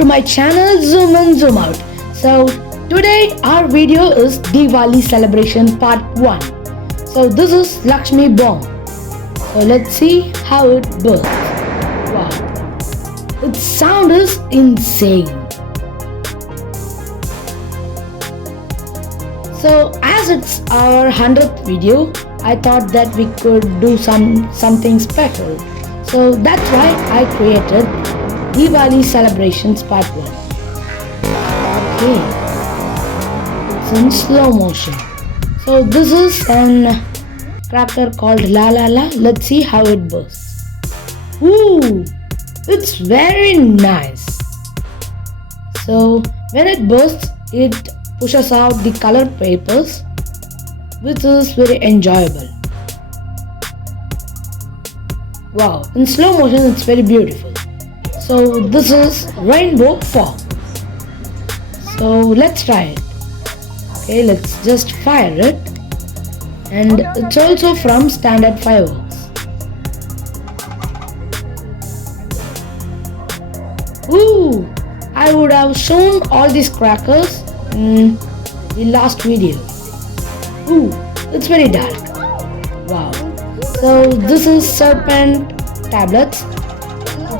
to my channel Zoom in Zoom Out. So today our video is Diwali Celebration Part 1. So this is Lakshmi bomb. So let's see how it bursts. Wow, its sound is insane. So as it's our 100th video, I thought that we could do something special. So that's why I created Diwali Celebrations Part 1. Okay, it's in slow motion. So this is an cracker called La La La. Let's see how it bursts. Ooh, it's very nice. So when it bursts, it pushes out the colored papers, which is very enjoyable. Wow, in slow motion it's very beautiful. So this is rainbow form. So let's try it. Okay, let's just fire it. And it's also from standard fireworks. Ooh, I would have shown all these crackers in the last video. Ooh, it's very dark. Wow. So this is serpent tablets.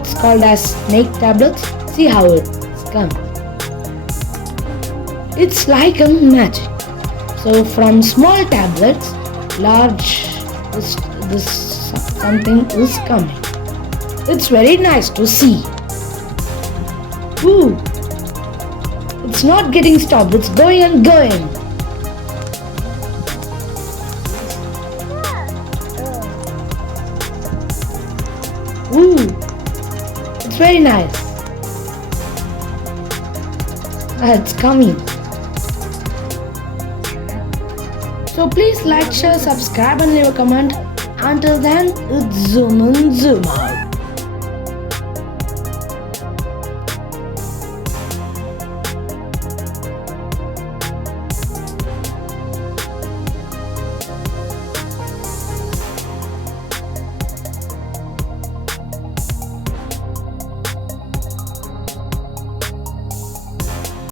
It's called as snake tablets. See how it's come. It's like a magic. So from small tablets, large this something is coming. It's very nice to see. Ooh, it's not getting stopped. It's going and going. Ooh, it's very nice. It's coming. So please like, share, subscribe and leave a comment. Until then, it's Zoom in, Zoom out.